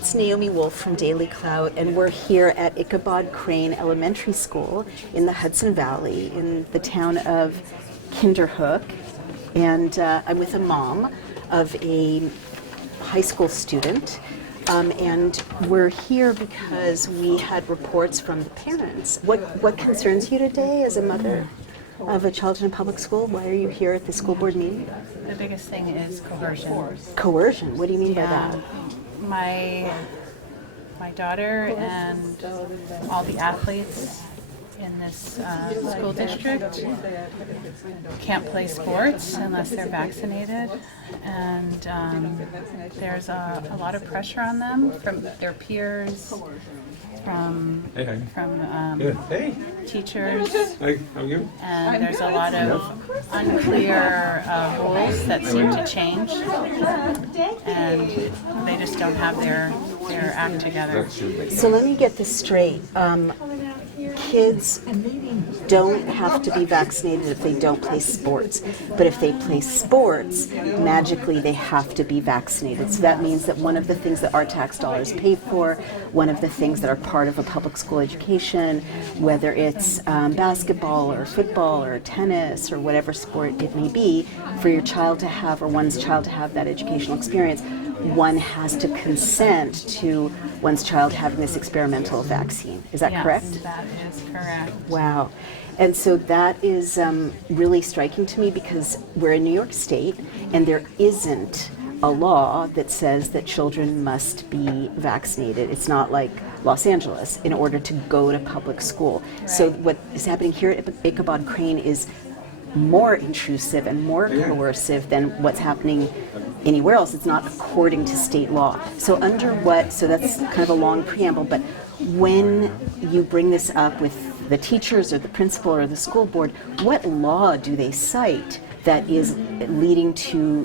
it's Naomi Wolf from Daily Clout, and we're here at Ichabod Crane Elementary School in the Hudson Valley in the town of Kinderhook. And I'm with a mom of a high school student. And we're here because we had reports from the parents. What concerns you today as a mother of a child in a public school? Why are you here at the school board meeting? The biggest thing is coercion. Coercion? What do you mean by that? My daughter and all the athletes in this school district can't play sports unless they're vaccinated, and there's a lot of pressure on them from their peers, from teachers, and there's a lot of unclear rules that seem to change, and they just don't have their act together. So let me get this straight. Kids don't have to be vaccinated if they don't play sports, but if they play sports, magically they have to be vaccinated. So that means that one of the things that our tax dollars pay for, one of the things that are part of a public school education, whether it's basketball or football or tennis or whatever sport it may be, for your child to have, or one's child to have that educational experience, one has to consent to one's child having this experimental vaccine. Is that correct? Yes, that is correct. Wow. And so that is really striking to me because we're in New York State and there isn't a law that says that children must be vaccinated. It's not like Los Angeles in order to go to public school. Right. So what is happening here at Ichabod Crane is more intrusive and more coercive than what's happening anywhere else. It's not according to state law. So so that's kind of a long preamble, but when you bring this up with the teachers or the principal or the school board, what law do they cite that is leading to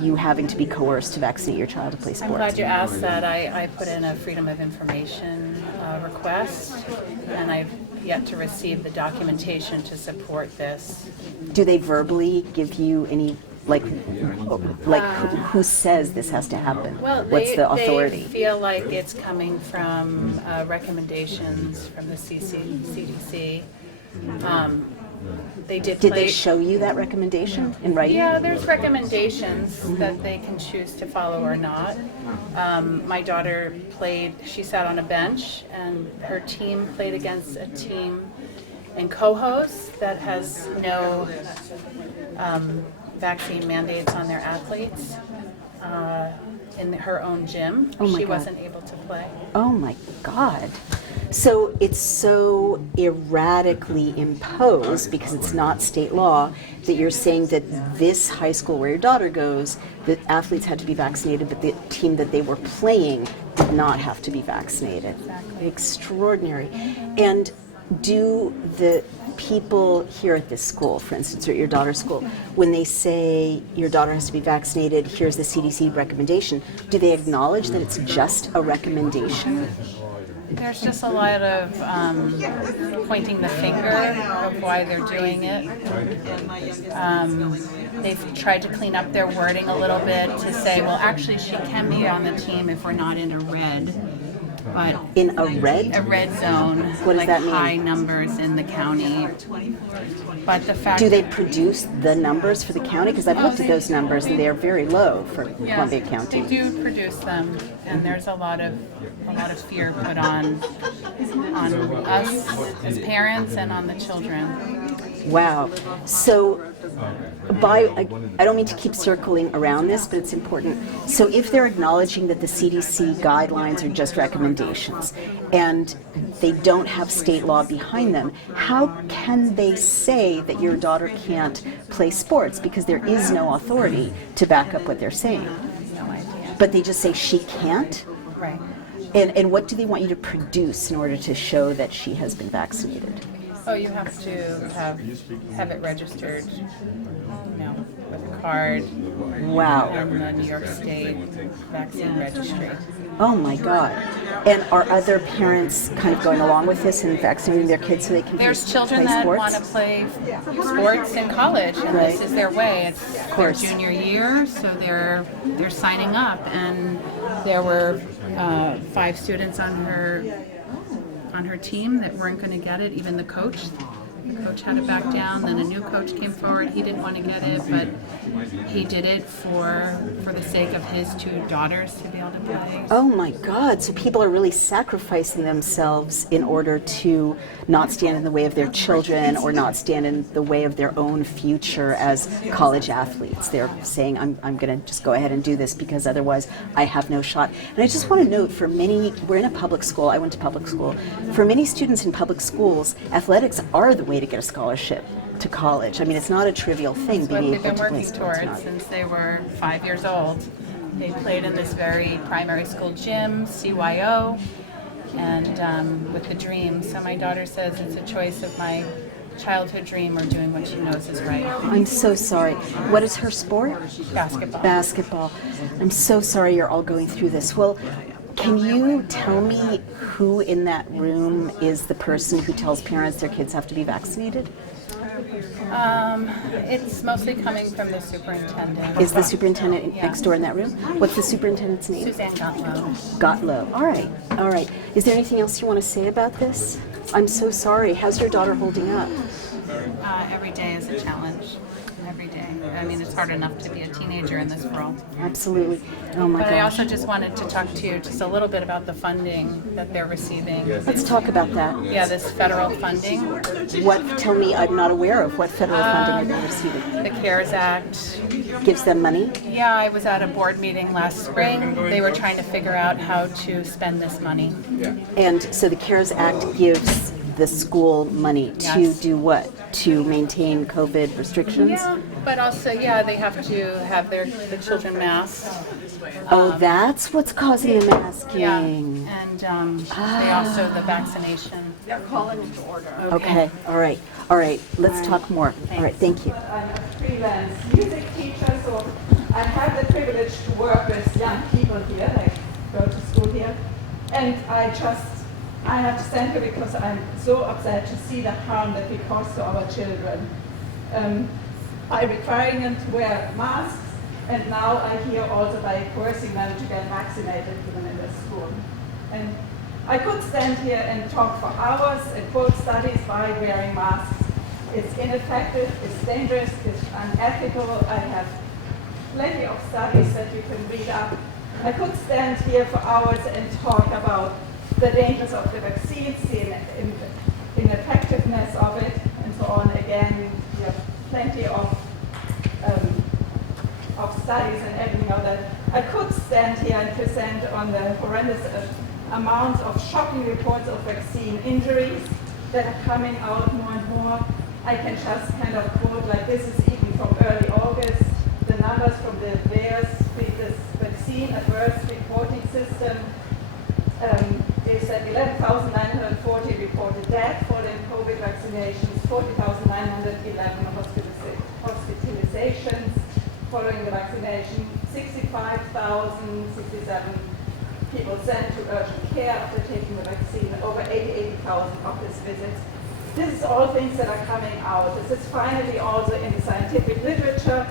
you having to be coerced to vaccinate your child to play sports? I'm glad you asked that. I put in a Freedom of Information request, and I've yet to receive the documentation to support this. Do they verbally give you any, who says this has to happen? Well, what's the authority? They feel like it's coming from recommendations from the CDC. Did they show you that recommendation in writing? Yeah, there's recommendations that they can choose to follow or not. My daughter she sat on a bench, and her team played against a team in Cohos that has no vaccine mandates on their athletes in her own gym. She wasn't able to play. Oh my God. So it's so erratically imposed because it's not state law that you're saying that this high school where your daughter goes, the athletes had to be vaccinated, but the team that they were playing did not have to be vaccinated. Exactly. Extraordinary. And do the people here at this school, for instance, or at your daughter's school, when they say your daughter has to be vaccinated, here's the CDC recommendation, do they acknowledge that it's just a recommendation? There's just a lot of pointing the finger of why they're doing it. They've tried to clean up their wording a little bit to say, well, actually, she can be on the team if we're not in a red. But in a red? A red zone. What does that mean? High numbers in the county. But the fact do they produce the numbers for the county? Because I've looked at those numbers and they are very low for Columbia County. They do produce them, and there's a lot of fear put on us as parents and on the children. Wow. So I don't mean to keep circling around this, but it's important. So if they're acknowledging that the CDC guidelines are just recommendations and they don't have state law behind them, how can they say that your daughter can't play sports? Because there is no authority to back up what they're saying. No idea. But they just say she can't? Right. And what do they want you to produce in order to show that she has been vaccinated? Oh, you have to have it registered, with a card. Wow. In the New York State vaccine registry. Oh my God. And are other parents kind of going along with this and vaccinating their kids so they can There's play children that want to play sports in college, and Right. this is their way. It's their junior year, so they're signing up, and there were 5 students on her team that weren't going to get it. Even the coach had to back down. Then a new coach came forward. He didn't want to get it, but he did it for the sake of his 2 daughters to be able to play. Oh my God, so people are really sacrificing themselves in order to not stand in the way of their children or not stand in the way of their own future as college athletes. They're saying, I'm going to just go ahead and do this because otherwise I have no shot. And I just want to note, for many, we're in a public school, I went to public school. For many students in public schools, athletics are the way to get a scholarship to college. I mean, it's not a trivial thing That's what being they've able been to play working sports. towards since they were 5 years old. They played in this very primary school gym, CYO, and with the dream. So my daughter says it's a choice of my childhood dream or doing what she knows is right. I'm so sorry. What is her sport? Basketball. Basketball. I'm so sorry you're all going through this. Well, can you tell me who in that room is the person who tells parents their kids have to be vaccinated? It's mostly coming from the superintendent. Is the superintendent next door in that room? What's the superintendent's name? Suzanne Gotlow. Gotlow. All right. All right. Is there anything else you want to say about this? I'm so sorry. How's your daughter holding up? Every day is a challenge. Every day. I mean, it's hard enough to be a teenager in this world. Absolutely. Oh my But I gosh. also just wanted to talk to you just a little bit about the funding that they're receiving. Let's talk about that. Yeah, this federal funding, What? Tell me. I'm not aware of what federal funding are they receiving. the CARES Act. Gives them money. Yeah, I was at a board meeting last spring. They were trying to figure out how to spend this money. And so the CARES Act gives the school money to Yes. do what? To maintain COVID restrictions? Yeah, but also, yeah, they have to have the children masked. Oh, that's what's causing the masking. Yeah, and they also the vaccination. They're calling it to order. Okay. All right. All right. Let's talk more. All right. Thank you. I'm a freelance music teacher, so I have the privilege to work with young people here. I go to school here, and I have to stand here because I'm so upset to see the harm that we cause to our children. By requiring them to wear masks, and now I hear also by coercing them to get vaccinated even in their school. And I could stand here and talk for hours and quote studies why wearing masks is ineffective, it's dangerous, it's unethical. I have plenty of studies that you can read up. I could stand here for hours and talk about the dangers of the vaccines, the ineffectiveness of it, and so on. Again, we have plenty of studies and everything of that. I could stand here and present on the horrendous amount of shocking reports of vaccine injuries that are coming out more and more. I can just kind of quote, like this is even from early August, the numbers from the VAERS, this vaccine adverse reporting system. Is that 11,940 reported death following COVID vaccinations, 40,911 hospitalizations following the vaccination, 65,067 people sent to urgent care after taking the vaccine, over 80,000 office visits. This is all things that are coming out. This is finally also in the scientific literature.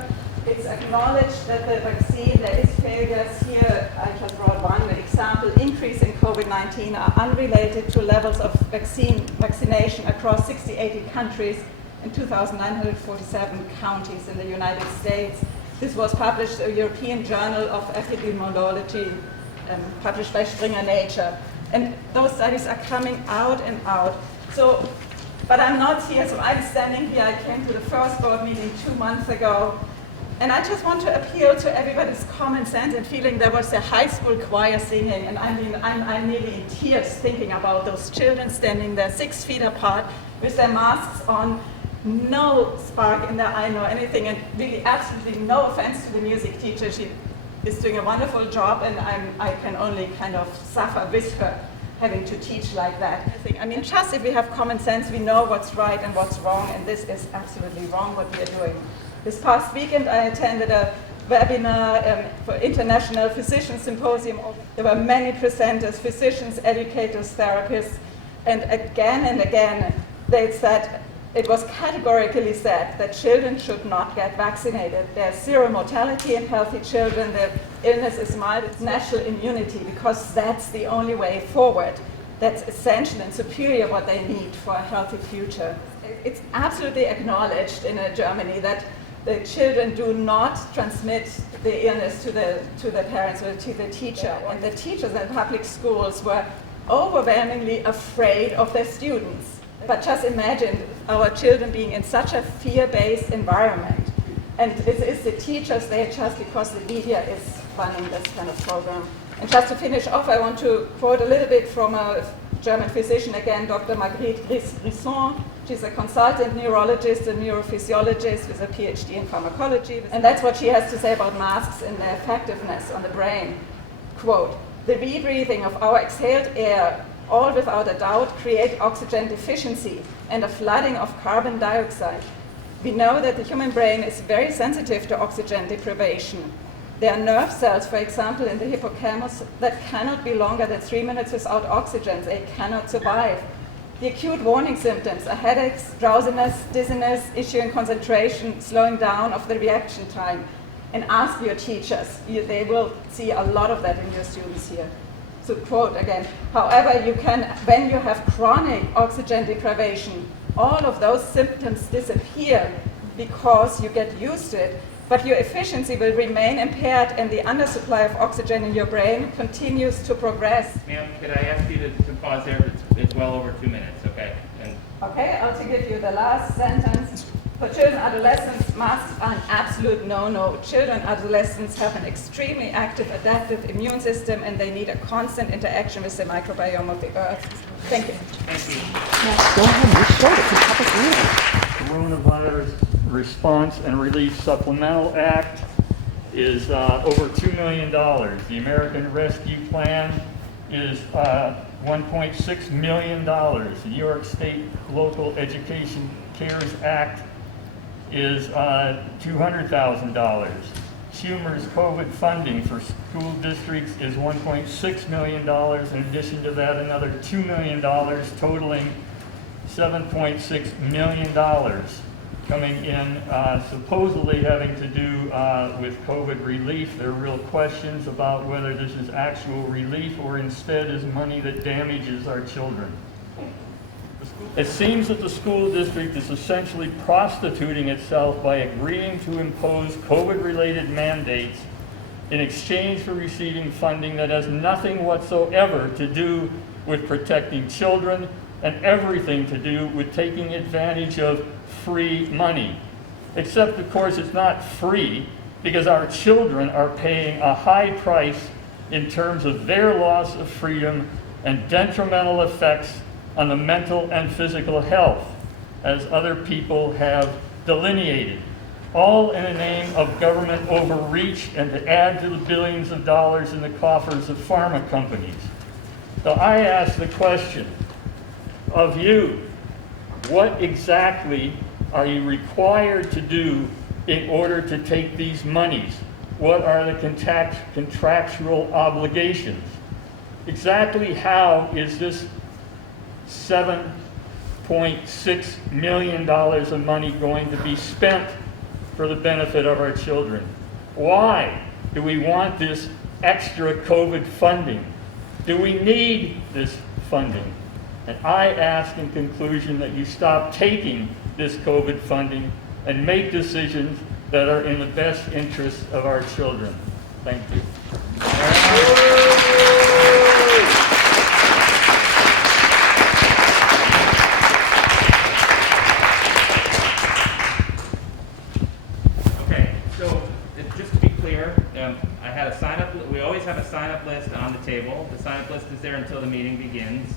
It's acknowledged that the vaccine, there is failures here. I just brought one example. Increase in COVID-19 are unrelated to levels of vaccination across 80 countries in 2,947 counties in the United States. This was published in the European Journal of Epidemiology, published by Springer Nature. And those studies are coming out and out. So, but I'm not here, so I'm standing here. I came to the first board meeting 2 months ago. And I just want to appeal to everybody's common sense and feeling. There was a high school choir singing, and I mean, I'm nearly in tears thinking about those children standing there 6 feet apart with their masks on, no spark in their eye nor anything, and really absolutely no offense to the music teacher. She is doing a wonderful job, and I can only kind of suffer with her having to teach like that. I mean, just if we have common sense, we know what's right and what's wrong, and this is absolutely wrong what we are doing. This past weekend, I attended a webinar for International Physician Symposium. There were many presenters, physicians, educators, therapists, and again, they said it was categorically said that children should not get vaccinated. There's zero mortality in healthy children. The illness is mild. It's natural immunity because that's the only way forward. That's essential and superior what they need for a healthy future. It's absolutely acknowledged in Germany that the children do not transmit the illness to the parents or to the teacher. And the teachers in public schools were overwhelmingly afraid of their students. But just imagine our children being in such a fear-based environment. And it is the teachers there just because the media is funding this kind of program. And just to finish off, I want to quote a little bit from a German physician again, Dr. Marguerite Brisson. She's a consultant neurologist and neurophysiologist with a PhD in pharmacology. And that's what she has to say about masks and their effectiveness on the brain. Quote, "The rebreathing of our exhaled air, all without a doubt, create oxygen deficiency and a flooding of carbon dioxide. We know that the human brain is very sensitive to oxygen deprivation. There are nerve cells, for example, in the hippocampus that cannot be longer than 3 minutes without oxygen. They cannot survive. The acute warning symptoms are headaches, drowsiness, dizziness, issue in concentration, slowing down of the reaction time. And ask your teachers. They will see a lot of that in your students here." So quote again, "However, you can, when you have chronic oxygen deprivation, all of those symptoms disappear because you get used to it. But your efficiency will remain impaired and the undersupply of oxygen in your brain continues to progress." Ma'am, could I ask you to pause there? It's well over 2 minutes, okay? And Okay, I'll give you the last sentence. For children and adolescents, masks are an absolute no-no. Children and adolescents have an extremely active adaptive immune system and they need a constant interaction with the microbiome of the earth. Thank you. thank you. Go ahead, you show it. It's a public meeting. Coronavirus Response and Relief Supplemental Act is over $2 million. The American Rescue Plan is $1.6 million. The New York State Local Education CARES Act is $200,000. Schumer's COVID funding for school districts is $1.6 million. In addition to that, another $2 million, totaling $7.6 million coming in, supposedly having to do with COVID relief. There are real questions about whether this is actual relief or instead is money that damages our children. It seems that the school district is essentially prostituting itself by agreeing to impose COVID-related mandates in exchange for receiving funding that has nothing whatsoever to do with protecting children and everything to do with taking advantage of free money. Except, of course, it's not free because our children are paying a high price in terms of their loss of freedom and detrimental effects on the mental and physical health, as other people have delineated, all in the name of government overreach and to add to the billions of dollars in the coffers of pharma companies. So I ask the question of you, what exactly are you required to do in order to take these monies? What are the contractual obligations? Exactly how is this $7.6 million of money going to be spent for the benefit of our children? Why do we want this extra COVID funding? Do we need this funding? And I ask in conclusion that you stop taking this COVID funding and make decisions that are in the best interest of our children. Thank you. Okay, so just to be clear, I had a sign-up. We always have a sign-up list on the table. The sign-up list is there until the meeting begins.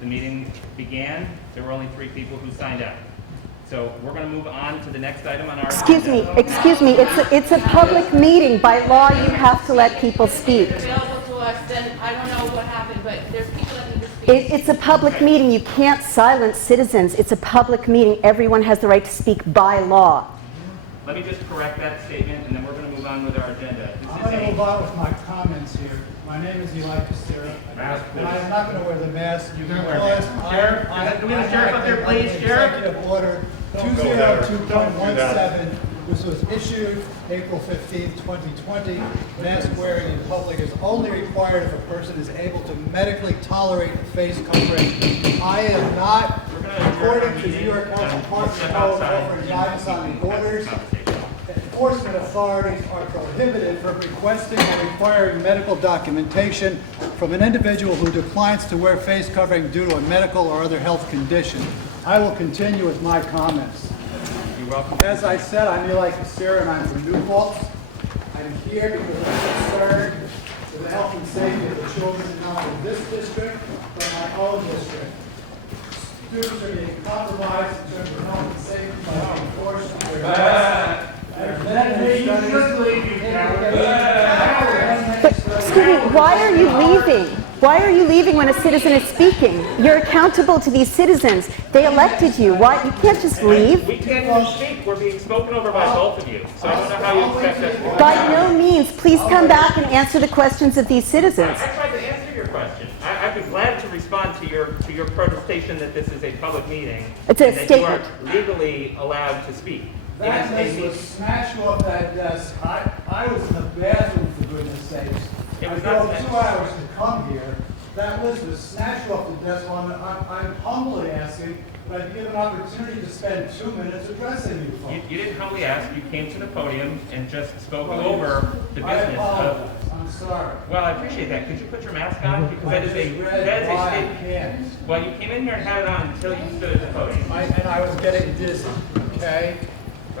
The meeting began. There were only 3 people who signed up. So we're going to move on to the next item on our agenda. Excuse me, it's a public meeting. By law, you have to let people speak. Available to us, then I don't know what happened, but there's people that need to speak. It's a public meeting. You can't silence citizens. It's a public meeting. Everyone has the right to speak by law. let me just correct that statement, and then we're going to move on with our agenda. I'm going to move on with my comments here. My name is Ichabod, Mask, and I am not going to wear the mask. You're going to wear a mask. Sheriff, can we have the sheriff up there, please? Sheriff? Executive Order 202.17, which was issued April 15, 2020. Mask wearing in public is only required if a person is able to medically tolerate face covering. I am not, according to New York Council Parks Code, offering guidance on the orders. Enforcement authorities are prohibited from requesting or requiring medical documentation from an individual who declines to wear face covering due to a medical or other health condition. I will continue with my comments. You're welcome. As I said, I'm Eli Casera and I'm from New Paltz. I'm here because I'm concerned with the health and safety of the children not in this district, but my own district. Students are being compromised in terms of health and safety by enforcement. Excuse me, why are you leaving? Why are you leaving when a citizen is speaking? You're accountable to these citizens. They elected you. Why? You can't just leave. We can't even speak. We're being spoken over by both of you. So I don't know how you expect us to. By no means. Please come back and answer the questions of these citizens. I tried to answer your question. I'd be glad to respond to your protestation that this is a public meeting. It's a and that statement. you are legally allowed to speak. That list was smashed off that desk. I was in the bathroom, for goodness sakes. It I was not drove smashed. 2 hours to come here. That list was snatched off the desk. Well, I'm humbly asking that I be given an opportunity to spend 2 minutes addressing you folks. You didn't humbly ask. You came to the podium and just spoke over the I business of. apologize. I'm sorry. Well, I appreciate that. Could you put your mask on? Because that is a I statement. can't. Well, you came in here and had it on until you stood at the podium. And I was getting dizzy, okay? I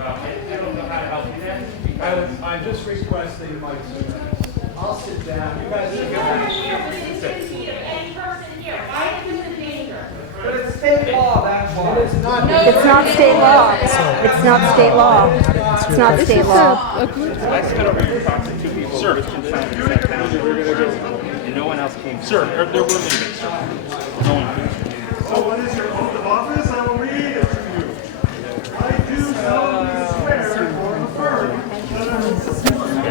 don't know how to help you then. because I'm just requesting my 2 minutes. I'll sit down. You guys should But it's state law, that's why. It's not. It's not state law. It's not state law. It's not state law. I stood over here and talked to two people. Sir. Christian Simon sat down, and no one else came. Sir, there were minutes, sir. No one. So what is your oath of office? I will read it to you. I do solemnly swear or affirm that I will support the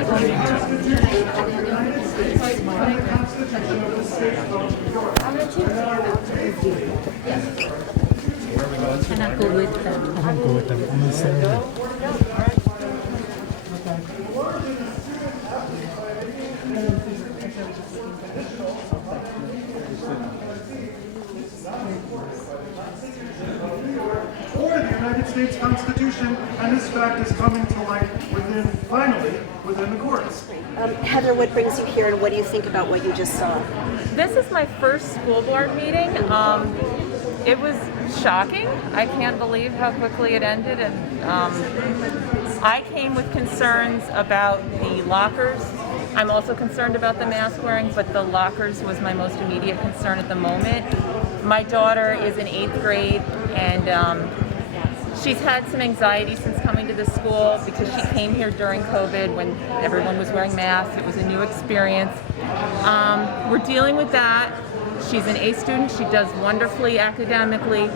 Constitution of the United States and the Constitution of the State of New York. And I will faithfully. I'll go with them. I'll go with them. I'm gonna say it. Or the United States Constitution, and this fact is coming to light finally within the courts. Heather, what brings you here and what do you think about what you just saw? This is my first school board meeting. It was shocking. I can't believe how quickly it ended, and I came with concerns about the lockers. I'm also concerned about the mask wearing, but the lockers was my most immediate concern at the moment. My daughter is in 8th grade, and she's had some anxiety since coming to the school because she came here during COVID when everyone was wearing masks. It was a new experience. We're dealing with that. She's an A student. She does wonderfully academically.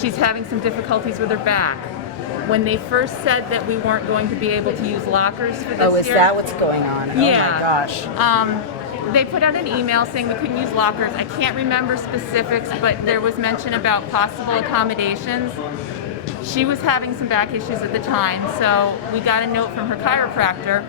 She's having some difficulties with her back. When they first said that we weren't going to be able to use lockers for this year. Oh, is that what's going on? Yeah. Oh my gosh. They put out an email saying we couldn't use lockers. I can't remember specifics, but there was mention about possible accommodations. She was having some back issues at the time, so we got a note from her chiropractor,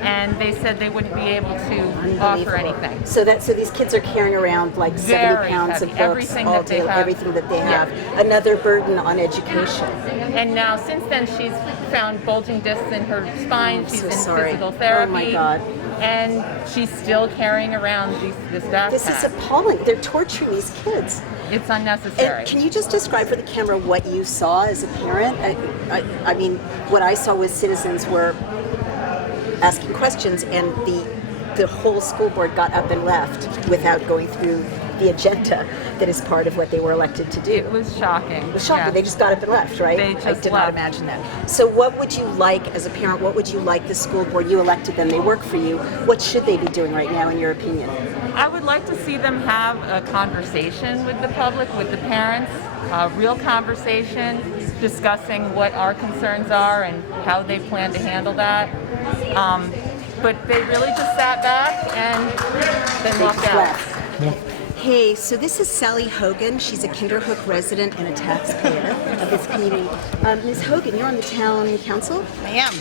and they said they wouldn't be able to offer anything. So these kids are carrying around like 70 Very pounds heavy. of books Everything all that they day, have. everything that they Yeah. have. Another burden on education. And now, since then, she's found bulging discs in her spine. She's so in sorry. physical therapy. Oh my God. And she's still carrying around this backpack. This is appalling. They're torturing these kids. It's unnecessary. And can you just describe for the camera what you saw as a parent? I mean, what I saw was citizens were asking questions, and the whole school board got up and left without going through the agenda that is part of what they were elected to do. It was shocking. It was shocking. Yeah. They just got up and left, right? They just I did not left. imagine that. So what would you like as a parent, what would you like the school board, you elected them, they work for you, what should they be doing right now in your opinion? I would like to see them have a conversation with the public, with the parents. a real conversation discussing what our concerns are and how they plan to handle that. But they really just sat back and then walked out. Hey, so this is Sally Hogan. She's a Kinderhook resident and a taxpayer of this community. Ms. Hogan, you're on the town council? I am.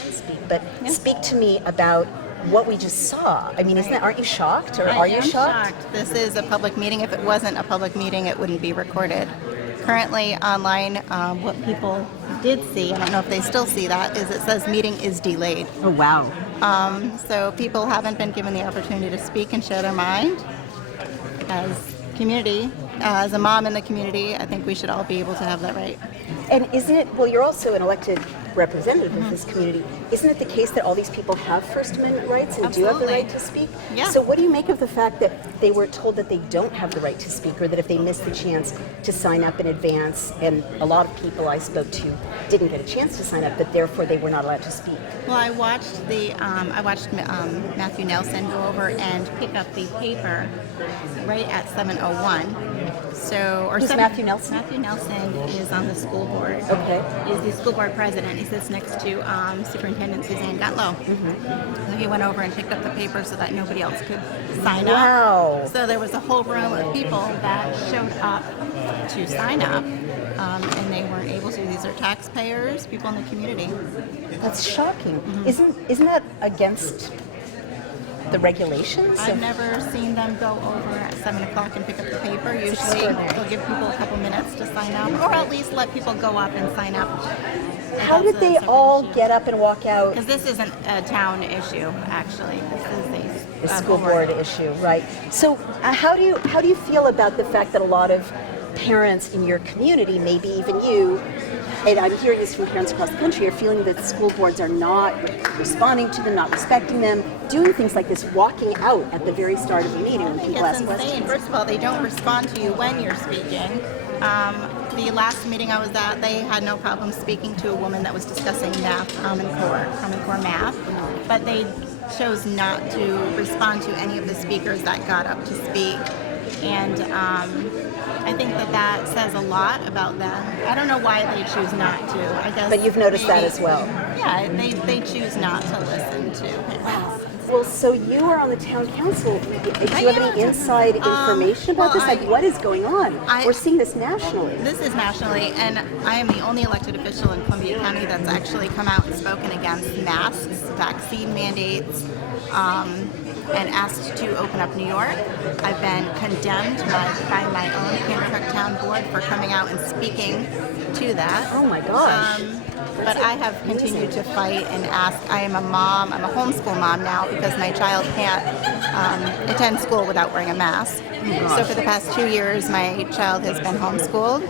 Speak to me about what we just saw. I mean, aren't you shocked, or are you shocked? This is a public meeting. If it wasn't a public meeting, it wouldn't be recorded. Currently online, what people did see, I don't know if they still see that, is it says meeting is delayed. Oh, wow. So people haven't been given the opportunity to speak and share their mind. As community, as a mom in the community, I think we should all be able to have that right. And isn't it, well, you're also an elected representative of this community. Isn't it the case that all these people have First Amendment rights and do have the right to speak? Yeah. So what do you make of the fact that they were told that they don't have the right to speak, or that if they missed the chance to sign up in advance, and a lot of people I spoke to didn't get a chance to sign up, but therefore they were not allowed to speak? Well, I watched Matthew Nelson go over and pick up the paper right at 7:01. Who's Matthew Nelson? Matthew Nelson is on the school board. Okay. He's the school board president. He sits next to Superintendent Suzanne Gutlow. Mm-hmm. So he went over and picked up the paper so that nobody else could sign up. So there was a whole room of people that showed up to sign up, and they weren't able to. These are taxpayers, people in the community. That's shocking. Mm-hmm. Isn't that against the regulations? I've never seen them go over at 7 o'clock and pick up the paper. Usually they'll give people a couple minutes to sign up, or at least let people go up and sign up. How did they all get up and walk out? Because this isn't a town issue, actually. This is a school board issue, right? So how do you feel about the fact that a lot of parents in your community, maybe even you, and I'm hearing this from parents across the country, are feeling that school boards are not responding to them, not respecting them, doing things like this, walking out at the very start of the meeting when people ask questions? First of all, they don't respond to you when you're speaking. The last meeting I was at, they had no problem speaking to a woman that was discussing math, Common Core math, but they chose not to respond to any of the speakers that got up to speak. And I think that says a lot about them. I don't know why they choose not to. I guess. But you've noticed that as well. Yeah, they choose not to listen to parents. Well, so you are on the town council. Do you have any inside information about this? Like, what is going on? We're seeing this nationally. This is nationally, and I am the only elected official in Columbia County that's actually come out and spoken against masks, vaccine mandates, and asked to open up New York. I've been condemned by my own Kinderhook Town Board for coming out and speaking to that. Oh my gosh. But I have continued to fight and ask. I am a mom. I'm a homeschool mom now because my child can't attend school without wearing a mask. So for the past 2 years, my child has been homeschooled.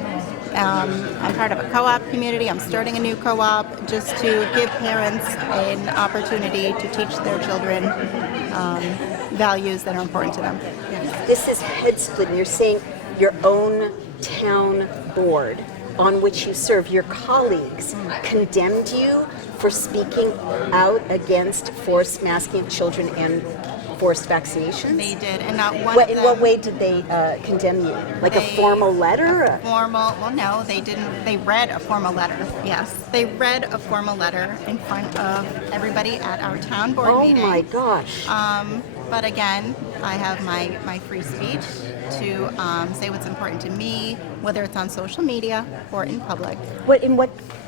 I'm part of a co-op community. I'm starting a new co-op just to give parents an opportunity to teach their children values that are important to them. This is head splitting. You're saying your own town board on which you serve, your colleagues condemned you for speaking out against forced masking of children and forced vaccinations? They did, and not one of them. In what way did they condemn you? Like a formal letter? Well, no, they didn't. They read a formal letter, yes. They read a formal letter in front of everybody at our town board meeting. Oh my gosh. But again, I have my free speech to say what's important to me, whether it's on social media or in public.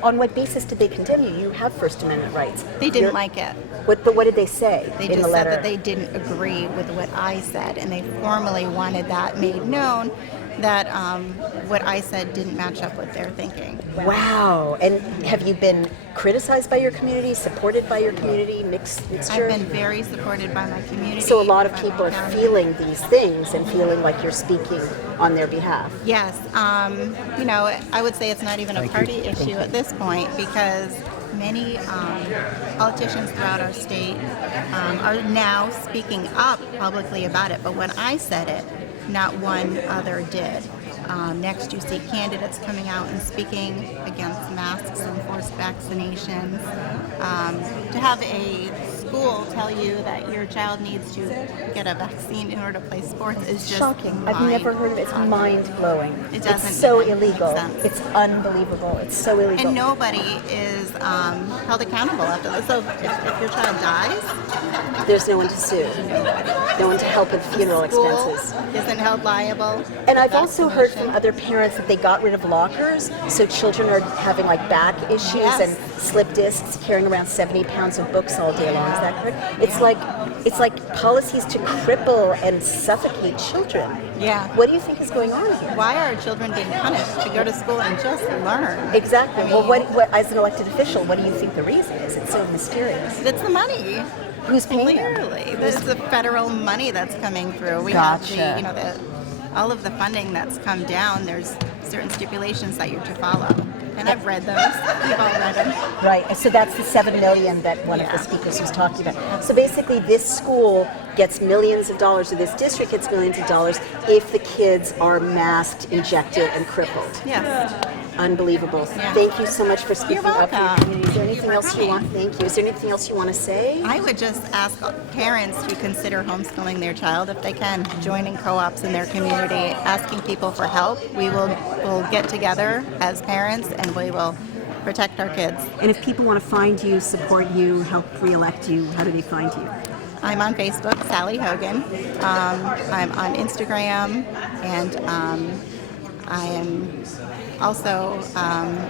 On what basis did they condemn you? You have First Amendment rights. They didn't like it. But what did they say They in just the letter? said that they didn't agree with what I said, and they formally wanted that made known that what I said didn't match up with their thinking. Wow. And have you been criticized by your community, supported by your community, mixture? I've been very supported by my community. So a lot of people are feeling these things and feeling like you're speaking on their behalf. Yes. I would say it's not even a party issue at this point because many politicians throughout our state are now speaking up publicly about it. But when I said it, not one other did. Next, you see candidates coming out and speaking against masks and forced vaccinations. To have a school tell you that your child needs to get a vaccine in order to play sports is just Shocking. I've never heard of it. It's mind-blowing. It doesn't It's so even make illegal. sense. It's unbelievable. It's so illegal. And nobody is held accountable after this. So if your child dies, There's no one to sue. No one to help with funeral school expenses. isn't held liable. And I've also heard from other parents that they got rid of lockers, so children are having like back issues Yes. and slip discs, carrying around 70 pounds of books all day long. Is that correct? It's like policies to cripple and suffocate children. Yeah. What do you think is going on here? Why are children being punished to go to school and just learn? Exactly. Well, what as an elected official, what do you think the reason is? It's so mysterious. It's the money. Who's paying them? Clearly, there's the federal money that's coming through. We Gotcha. have all of the funding that's come down. There's certain stipulations that you're to follow, and I've read those. We've all read them. Right. So that's the $7 million that one of the speakers was talking about. So basically, this school gets millions of dollars, or this district gets millions of dollars if the kids are masked, injected, and crippled. Yes. Unbelievable. Yeah. Thank you so much for speaking You're up for your welcome. community. Is there anything else you want? Thank you. Is there anything else you want to say? I would just ask parents to consider homeschooling their child if they can, joining co-ops in their community, asking people for help. We'll get together as parents and we will protect our kids. And if people want to find you, support you, help re-elect you, how do they find you? I'm on Facebook, Sally Hogan. I'm on Instagram, and I am also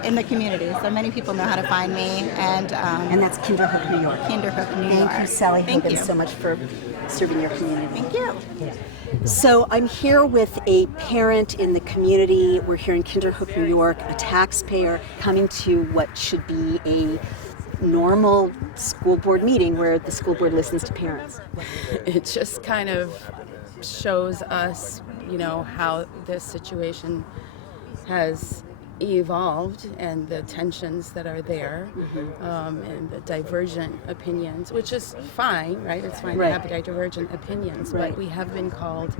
in the community. So many people know how to find me, and that's Kinderhook, New York. Kinderhook, New York. Thank you, Sally Thank Hogan, you. so much for serving your community. Thank you. So I'm here with a parent in the community. We're here in Kinderhook, New York, a taxpayer coming to what should be a normal school board meeting where the school board listens to parents. It just kind of shows us, how this situation has evolved and the tensions that are there, and the divergent opinions, which is fine, right? It's fine to have divergent opinions, but we have been called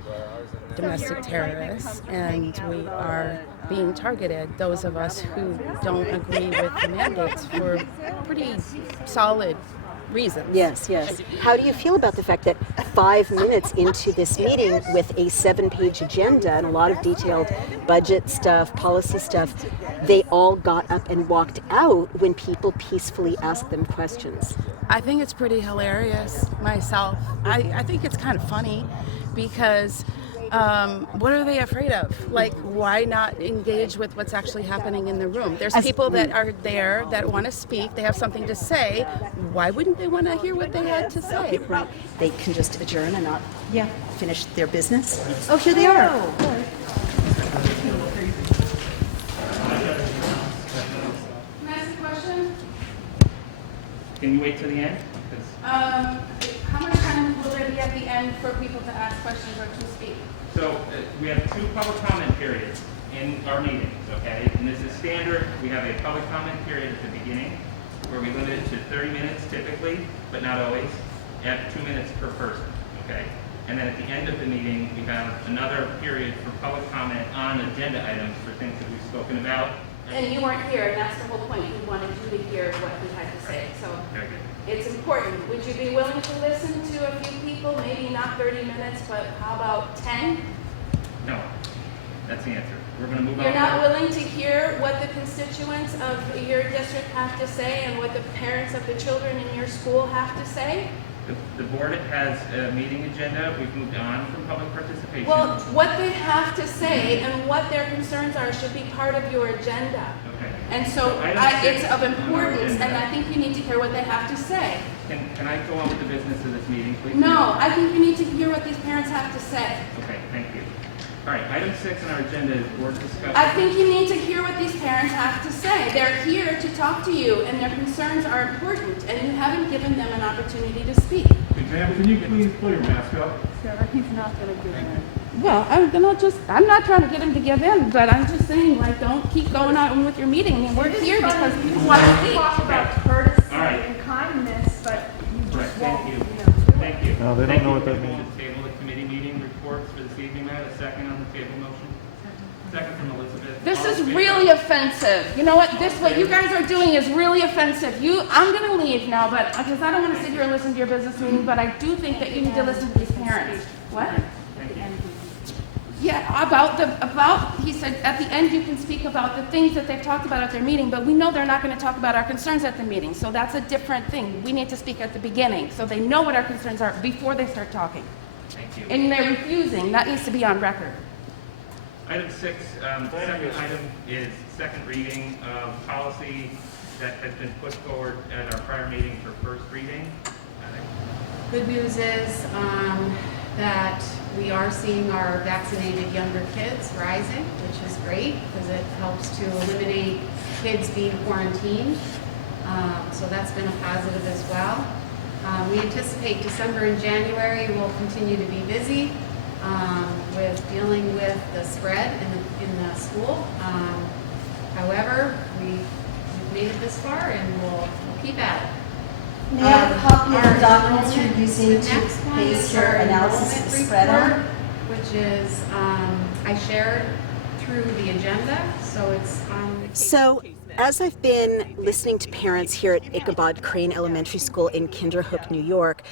domestic terrorists, and we are being targeted, those of us who don't agree with the mandates for pretty solid reasons. Yes. How do you feel about the fact that 5 minutes into this meeting with a 7-page agenda and a lot of detailed budget stuff, policy stuff, they all got up and walked out when people peacefully asked them questions? I think it's pretty hilarious myself. I think it's kind of funny because what are they afraid of? Like, why not engage with what's actually happening in the room? There's people that are there that want to speak. They have something to say. Why wouldn't they want to hear what they had to say? Right. They can just adjourn and not finish their business. Oh, here they are. Can I ask a question? Can you wait till the end? How much time will there be at the end for people to ask questions or to speak? So we have 2 public comment periods in our meetings, okay? And this is standard. We have a public comment period at the beginning where we limit it to 30 minutes typically, but not always, at 2 minutes per person, okay? And then at the end of the meeting, we have another period for public comment on agenda items for things that we've spoken about. And you weren't here, and that's the whole point. We wanted you to hear what he had to say. So Very good. it's important. Would you be willing to listen to a few people? Maybe not 30 minutes, but how about 10? No, that's the answer. We're going to move on. You're not willing to hear what the constituents of your district have to say and what the parents of the children in your school have to say? The board has a meeting agenda. We've moved on from public participation. Well, what they have to say and what their concerns are should be part of your agenda. Okay. And so it's of importance, and I think you need to hear what they have to say. Can I go on with the business of this meeting, please? No, I think you need to hear what these parents have to say. Okay, thank you. All right, item 6 on our agenda is board discussion. I think you need to hear what these parents have to say. They're here to talk to you, and their concerns are important, and you haven't given them an opportunity to speak. Ma'am, can you please pull your mask up? He's not going to give in. Well, I'm not trying to get him to give in, but I'm just saying, don't keep going on with your meeting. And we're here because people want to speak. Talk about courtesy All right. and kindness, but you just won't. Thank you. Thank you. No, they don't know what that means. Table the committee meeting reports for this evening. May I have a second on the table motion? Second from Elizabeth. This All is in favor? really offensive. You know what? What you guys are doing is really offensive. I'm going to leave now, but because I don't want to sit here and listen to your business meeting, but I do think that you need to listen to these parents. What? Thank you. Yeah, he said at the end you can speak about the things that they've talked about at their meeting, but we know they're not going to talk about our concerns at the meeting, so that's a different thing. We need to speak at the beginning so they know what our concerns are before they start talking. Thank you. And they're refusing. That needs to be on record. Item 6, second item is second reading of policy that has been put forward at our prior meeting for first reading. Good news is that we are seeing our vaccinated younger kids rising, which is great because it helps to eliminate kids being quarantined. So that's been a positive as well. We anticipate December and January will continue to be busy with dealing with the spread in the school. However, we've made it this far and we'll keep at it. May I have a copy of the Our documents you're enrollment- using the to next one base is your our analysis of enrollment the spread on? report, which is I shared through the agenda, so it's on the So, as I've been listening to parents here at Ichabod Crane Elementary School in Kinderhook, New York,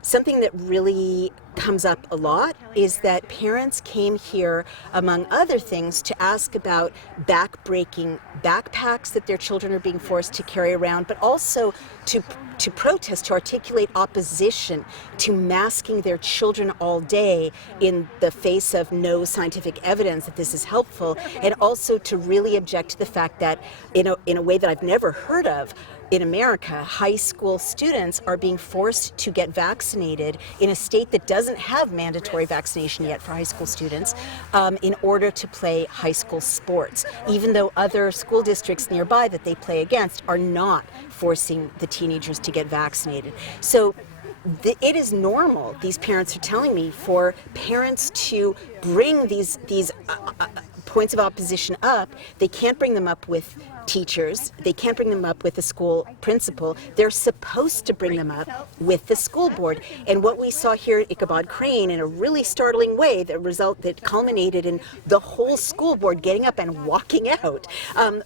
something that really comes up a lot is that parents came here, among other things, to ask about back-breaking backpacks that their children are being forced to carry around, but also to protest, to articulate opposition to masking their children all day in the face of no scientific evidence that this is helpful, and also to really object to the fact that, in a way that I've never heard of, in America, high school students are being forced to get vaccinated in a state that doesn't have mandatory vaccination yet for high school students in order to play high school sports, even though other school districts nearby that they play against are not forcing the teenagers to get vaccinated. So it is normal, these parents are telling me, for parents to bring these points of opposition up. They can't bring them up with teachers. They can't bring them up with the school principal. They're supposed to bring them up with the school board. And what we saw here at Ichabod Crane, in a really startling way, the result that culminated in the whole school board getting up and walking out,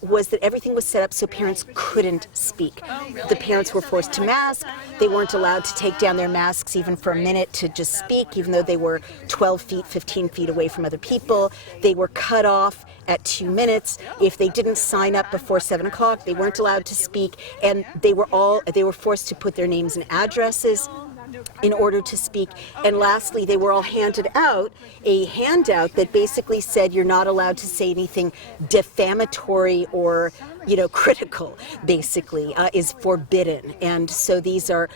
was that everything was set up so parents couldn't speak. The parents were forced to mask. They weren't allowed to take down their masks even for a minute to just speak, even though they were 12 feet, 15 feet away from other people. They were cut off at 2 minutes. If they didn't sign up before 7 o'clock, they weren't allowed to speak, and they were forced to put their names and addresses in order to speak. And lastly, they were all handed out a handout that basically said you're not allowed to say anything defamatory or, critical, basically, is forbidden. And so these are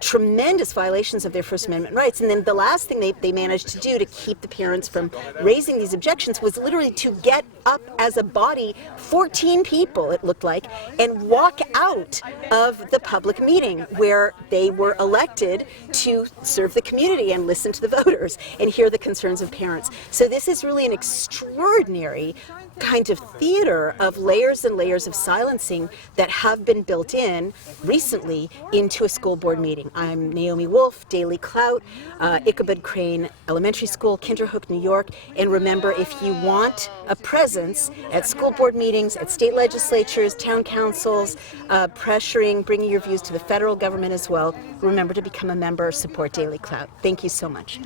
tremendous violations of their First Amendment rights. And then the last thing they managed to do to keep the parents from raising these objections was literally to get up as a body, 14 people it looked like, and walk out of the public meeting where they were elected to serve the community and listen to the voters and hear the concerns of parents. So this is really an extraordinary kind of theater of layers and layers of silencing that have been built in recently into a school board meeting. I'm Naomi Wolf, Daily Clout, Ichabod Crane Elementary School, Kinderhook, New York. And remember, if you want a presence at school board meetings, at state legislatures, town councils, pressuring, bringing your views to the federal government as well, remember to become a member or support Daily Clout. Thank you so much.